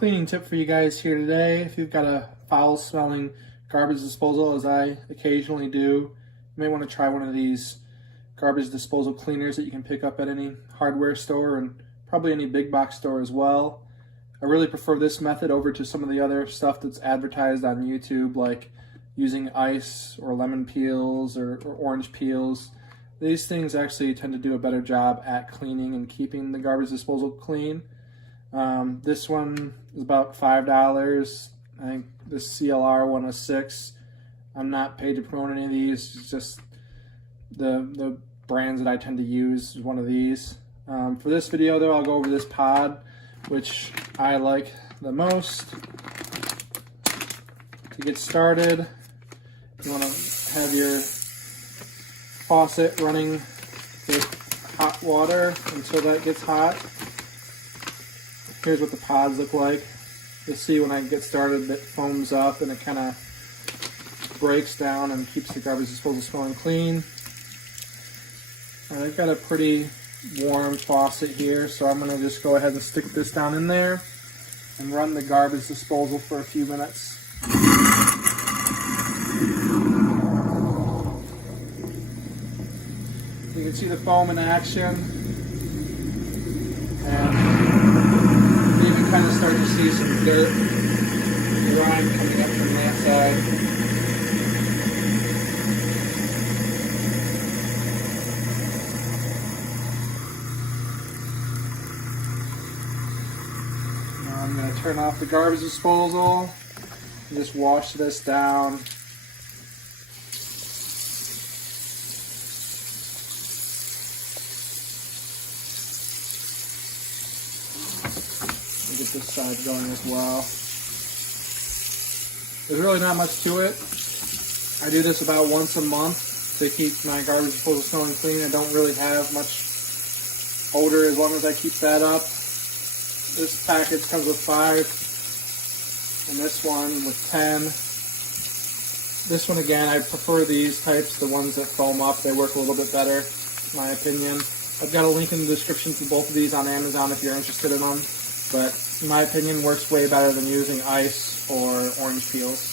cleaning tip for you guys here today. If you've got a foul smelling garbage disposal, as I occasionally do, you may want to try one of these garbage disposal cleaners that you can pick up at any hardware store and probably any big box store as well. I really prefer this method over to some of the other stuff that's advertised on YouTube, like using ice or lemon peels or orange peels. These things actually tend to do a better job at cleaning and keeping the garbage disposal clean. This one is about $5. I think this CLR 106. I'm not paid to promote any of these. It's just the brands that I tend to use is one of these. For this video though, I'll go over this pod, which I like the most. To get started, you want to have your faucet running with hot water until that gets hot. Here's what the pods look like. You'll see when I get started it foams up and it kind of breaks down and keeps the garbage disposal smelling clean. I've got a pretty warm faucet here, so I'm going to just go ahead and stick this down in there and run the garbage disposal for a few minutes. You can see the foam in action, and you can kind of start to see some dirt, grime coming up from that side. Now I'm going to turn off the garbage disposal and just wash this down. Get this side going as well. There's really not much to it. I do this about once a month to keep my garbage disposal smelling clean. I don't really have much odor as long as I keep that up. This package comes with 5 and this one with 10. This one again, I prefer these types, the ones that foam up. They work a little bit better, in my opinion. I've got a link in the description to both of these on Amazon if you're interested in them. But in my opinion, works way better than using ice or orange peels.